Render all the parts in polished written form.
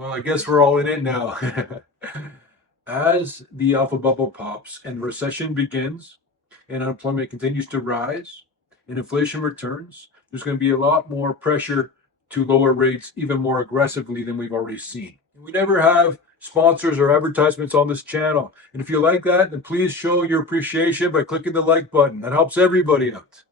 Well, I guess we're all in it now. As the alpha bubble pops and the recession begins and unemployment continues to rise and inflation returns, there's going to be a lot more pressure to lower rates even more aggressively than we've already seen. And we never have sponsors or advertisements on this channel. And if you like that, then please show your appreciation by clicking the like button. That helps everybody out.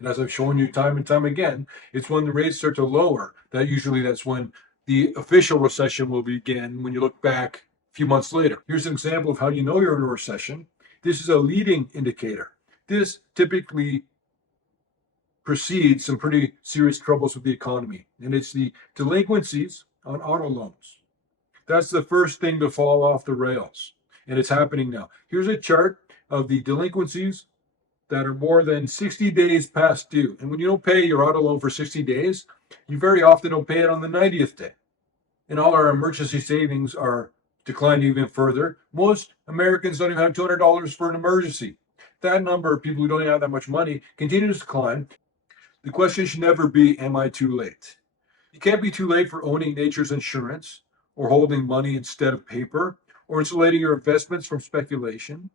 And as I've shown you time and time again, it's when the rates start to lower that's when the official recession will begin when you look back a few months later. Here's an example of how you know you're in a recession. This is a leading indicator. This typically precedes some pretty serious troubles with the economy, and it's the delinquencies on auto loans. That's the first thing to fall off the rails, and it's happening now. Here's a chart of the delinquencies that are more than 60 days past due. And when you don't pay your auto loan for 60 days, you very often don't pay it on the 90th day. And all our emergency savings are declining even further. Most Americans don't even have $200 for an emergency. That number of people who don't even have that much money continues to climb. The question should never be, am I too late? You can't be too late for owning nature's insurance or holding money instead of paper or insulating your investments from speculation.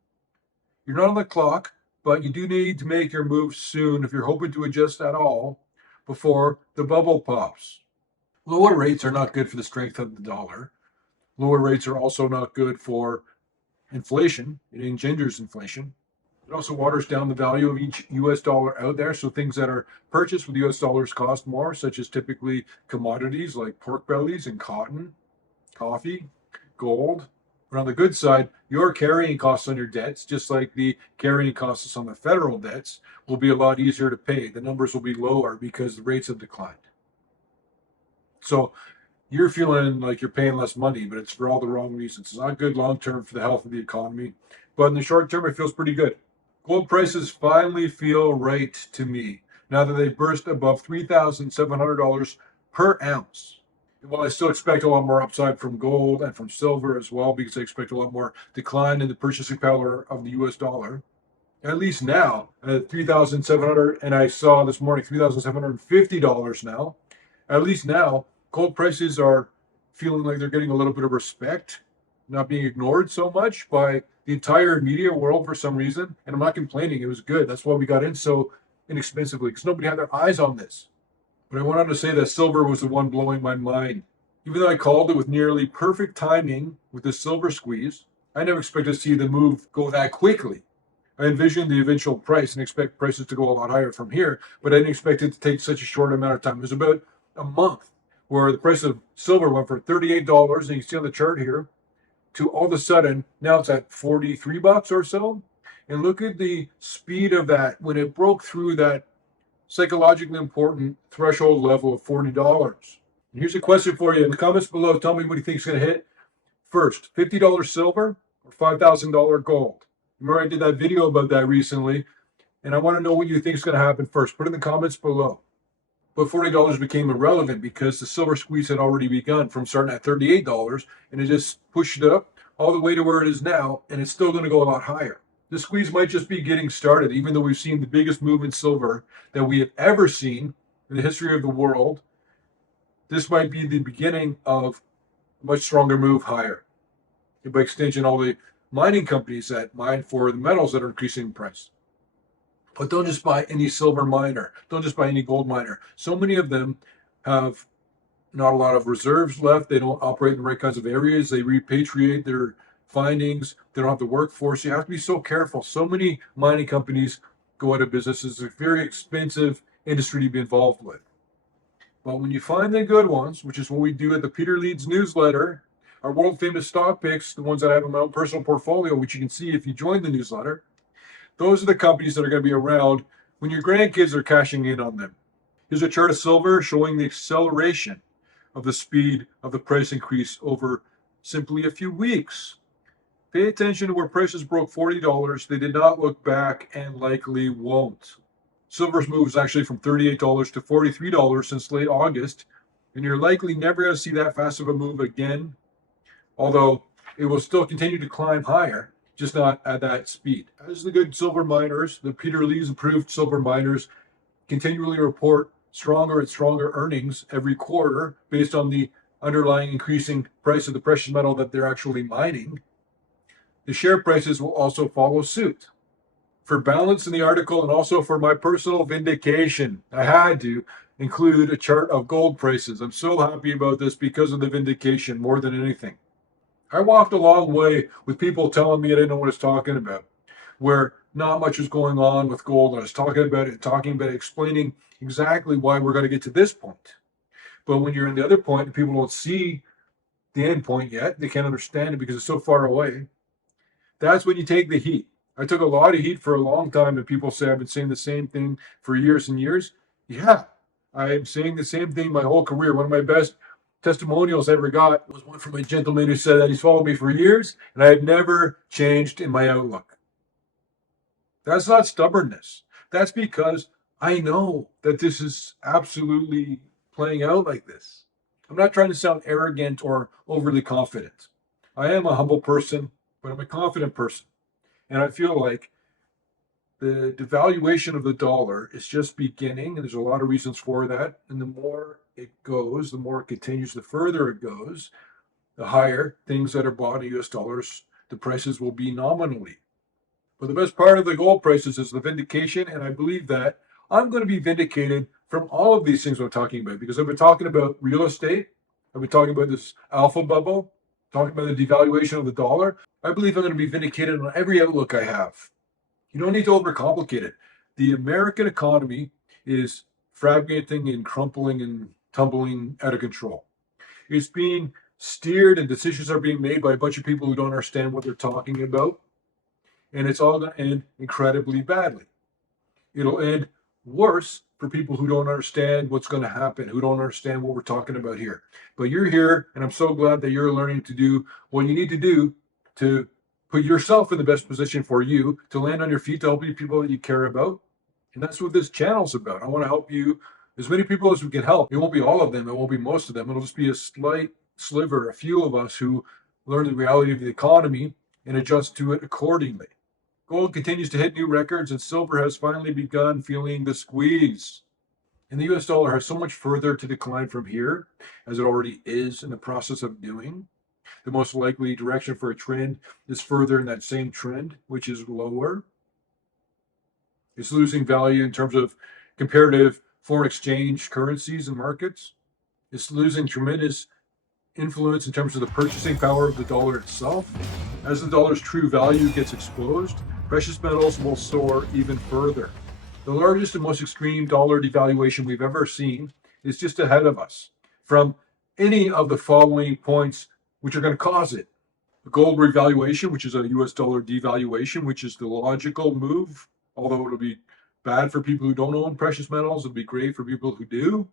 You're not on the clock, but you do need to make your move soon if you're hoping to adjust at all before the bubble pops. Lower rates are not good for the strength of the dollar. Lower rates are also not good for inflation. It engenders inflation. It also waters down the value of each US dollar out there. So things that are purchased with US dollars cost more, such as typically commodities like pork bellies and cotton, coffee, gold. But on the good side, your carrying costs on your debts, just like the carrying costs on the federal debts, will be a lot easier to pay. The numbers will be lower because the rates have declined. So you're feeling like you're paying less money, but it's for all the wrong reasons. It's not good long term for the health of the economy, but in the short term, it feels pretty good. Gold prices finally feel right to me now that they've burst above $3,700 per ounce. And while I still expect a lot more upside from gold and from silver as well, because I expect a lot more decline in the purchasing power of the US dollar, at least now at 3,700, and I saw this morning $3,750 now. At least now, gold prices are feeling like they're getting a little bit of respect, not being ignored so much by the entire media world for some reason. And I'm not complaining, it was good. That's why we got in so inexpensively, because nobody had their eyes on this. But I went on to say that silver was the one blowing my mind. Even though I called it with nearly perfect timing with the silver squeeze, I never expected to see the move go that quickly. I envisioned the eventual price and expect prices to go a lot higher from here, but I didn't expect it to take such a short amount of time. It was about a month where the price of silver went from $38, and you can see on the chart here, to all of a sudden, now it's at $43 or so. And look at the speed of that when it broke through that psychologically important threshold level of $40. And here's a question for you in the comments below. Tell me what you think is going to hit first, $50 silver or $5,000 gold. Remember I did that video about that recently, and I want to know what you think is going to happen first. Put it in the comments below. But $40 became irrelevant because the silver squeeze had already begun from starting at $38, and it just pushed it up all the way to where it is now, and it's still going to go a lot higher. The squeeze might just be getting started, even though we've seen the biggest move in silver that we have ever seen in the history of the world. This might be the beginning of a much stronger move higher. And by extension, all the mining companies that mine for the metals that are increasing in price. But don't just buy any silver miner. Don't just buy any gold miner. So many of them have not a lot of reserves left. They don't operate in the right kinds of areas. They repatriate their findings. They don't have the workforce. You have to be so careful. So many mining companies go out of business. It's a very expensive industry to be involved with. But when you find the good ones, which is what we do at the Peter Leeds newsletter, our world famous stock picks, the ones that I have in my own personal portfolio, which you can see if you join the newsletter, those are the companies that are going to be around when your grandkids are cashing in on them. Here's a chart of silver showing the acceleration of the speed of the price increase over simply a few weeks. Pay attention to where prices broke $40. They did not look back and likely won't. Silver's move is actually from $38 to $43 since late August, and you're likely never going to see that fast of a move again, although it will still continue to climb higher, just not at that speed. As the good silver miners, the Peter Leeds approved silver miners, continually report stronger and stronger earnings every quarter based on the underlying increasing price of the precious metal that they're actually mining, the share prices will also follow suit. For balance in the article and also for my personal vindication, I had to include a chart of gold prices. I'm so happy about this because of the vindication more than anything. I walked a long way with people telling me I didn't know what I was talking about, where not much was going on with gold. I was talking about it, explaining exactly why we're going to get to this point. But when you're in the other point and people don't see the end point yet, they can't understand it because it's so far away. That's when you take the heat. I took a lot of heat for a long time, and people say I've been saying the same thing for years and years. Yeah, I'm saying the same thing my whole career. One of my best testimonials I ever got was one from a gentleman who said that he's followed me for years, and I have never changed in my outlook. That's not stubbornness. That's because I know that this is absolutely playing out like this. I'm not trying to sound arrogant or overly confident. I am a humble person, but I'm a confident person. And I feel like the devaluation of the dollar is just beginning, and there's a lot of reasons for that. And the more it goes, the more it continues, the further it goes, the higher things that are bought in US dollars, the prices will be nominally. But the best part of the gold prices is the vindication, and I believe that I'm going to be vindicated from all of these things I'm talking about because I've been talking about real estate, I've been talking about this alpha bubble, talking about the devaluation of the dollar. I believe I'm going to be vindicated on every outlook I have. You don't need to overcomplicate it. The American economy is fragmenting and crumpling and tumbling out of control. It's being steered and decisions are being made by a bunch of people who don't understand what they're talking about. And it's all going to end incredibly badly. It'll end worse for people who don't understand what's going to happen, who don't understand what we're talking about here. But you're here, and I'm so glad that you're learning to do what you need to do to put yourself in the best position for you to land on your feet, to help you people that you care about. And that's what this channel's about. I want to help you, as many people as we can help. It won't be all of them, it won't be most of them. It'll just be a slight sliver, a few of us who learn the reality of the economy and adjust to it accordingly. Gold continues to hit new records, and silver has finally begun feeling the squeeze. And the US dollar has so much further to decline from here, as it already is in the process of doing. The most likely direction for a trend is further in that same trend, which is lower. It's losing value in terms of comparative foreign exchange currencies and markets. It's losing tremendous influence in terms of the purchasing power of the dollar itself. As the dollar's true value gets exposed, precious metals will soar even further. The largest and most extreme dollar devaluation we've ever seen is just ahead of us from any of the following points which are going to cause it. The gold revaluation, which is a US dollar devaluation, which is the logical move, although it'll be bad for people who don't own precious metals, it'll be great for people who do.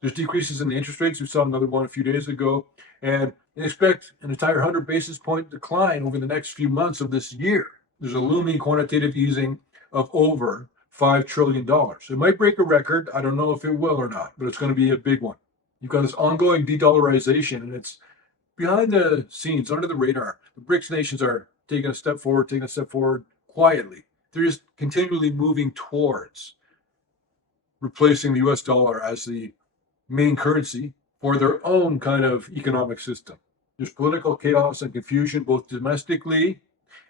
There's decreases in the interest rates. We saw another one a few days ago, and they expect an entire 100 basis point decline over the next few months of this year. There's a looming quantitative easing of over $5 trillion. It might break a record. I don't know if it will or not, but it's going to be a big one. You've got this ongoing de-dollarization, and it's behind the scenes, under the radar. The BRICS nations are taking a step forward quietly. They're just continually moving towards replacing the US dollar as the main currency for their own kind of economic system. There's political chaos and confusion both domestically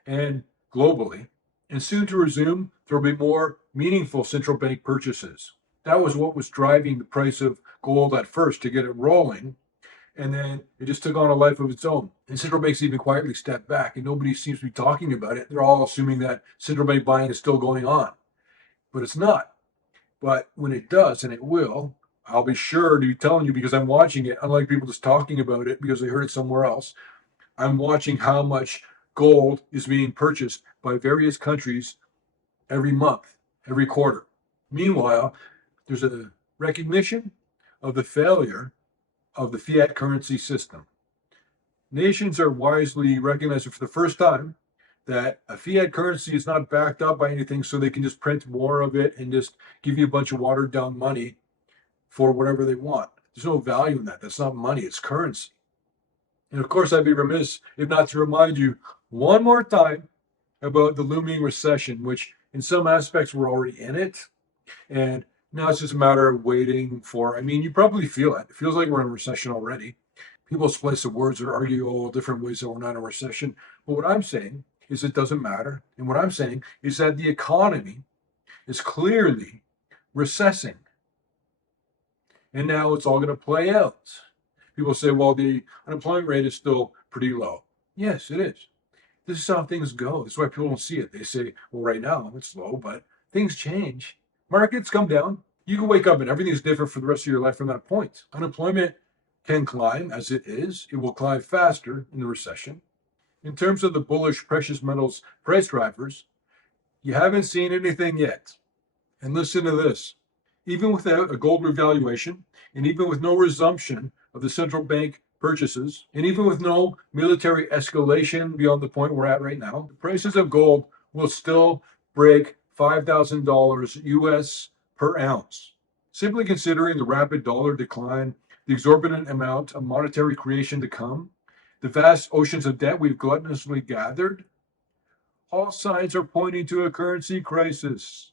and globally. And soon to resume, there will be more meaningful central bank purchases. That was what was driving the price of gold at first to get it rolling. And then it just took on a life of its own. And central banks even quietly stepped back, and nobody seems to be talking about it. They're all assuming that central bank buying is still going on. But it's not. But when it does, and it will, I'll be sure to be telling you because I'm watching it, unlike people just talking about it because they heard it somewhere else. I'm watching how much gold is being purchased by various countries every month, every quarter. Meanwhile, there's a recognition of the failure of the fiat currency system. Nations are wisely recognizing for the first time that a fiat currency is not backed up by anything, so they can just print more of it and just give you a bunch of watered down money for whatever they want. There's no value in that. That's not money, it's currency. And of course, I'd be remiss if not to remind you one more time about the looming recession, which in some aspects we're already in it. And now it's just a matter of waiting for, I mean, you probably feel it. It feels like we're in a recession already. People splice the words or argue all different ways that we're not in a recession. But what I'm saying is it doesn't matter. And what I'm saying is that the economy is clearly recessing. And now it's all going to play out. People say, well, the unemployment rate is still pretty low. Yes, it is. This is how things go. That's why people don't see it. They say, well, right now it's low, but things change. Markets come down. You can wake up and everything's different for the rest of your life from that point. Unemployment can climb as it is. It will climb faster in the recession. In terms of the bullish precious metals price drivers, you haven't seen anything yet. And listen to this. Even without a gold revaluation, and even with no resumption of the central bank purchases, and even with no military escalation beyond the point we're at right now, the prices of gold will still break $5,000 US per ounce. Simply considering the rapid dollar decline, the exorbitant amount of monetary creation to come, the vast oceans of debt we've gluttonously gathered, all signs are pointing to a currency crisis.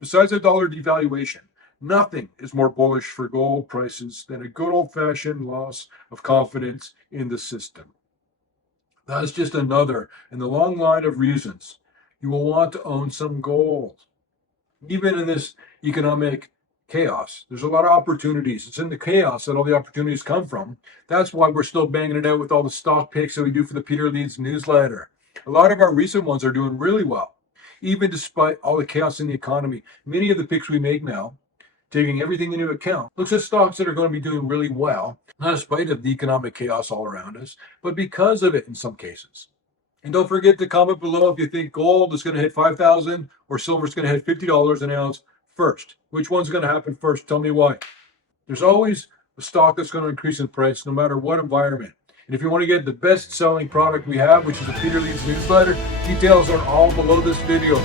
Besides a dollar devaluation, nothing is more bullish for gold prices than a good old-fashioned loss of confidence in the system. That's just another in the long line of reasons you will want to own some gold. Even in this economic chaos, there's a lot of opportunities. It's in the chaos that all the opportunities come from. That's why we're still banging it out with all the stock picks that we do for the Peter Leeds newsletter. A lot of our recent ones are doing really well. Even despite all the chaos in the economy, many of the picks we make now, taking everything into account, looks at stocks that are going to be doing really well, not in spite of the economic chaos all around us, but because of it in some cases. And don't forget to comment below if you think gold is going to hit 5,000 or silver is going to hit $50 an ounce first. Which one's going to happen first? Tell me why. There's always a stock that's going to increase in price no matter what environment. And if you want to get the best selling product we have, which is the Peter Leeds newsletter, details are all below this video.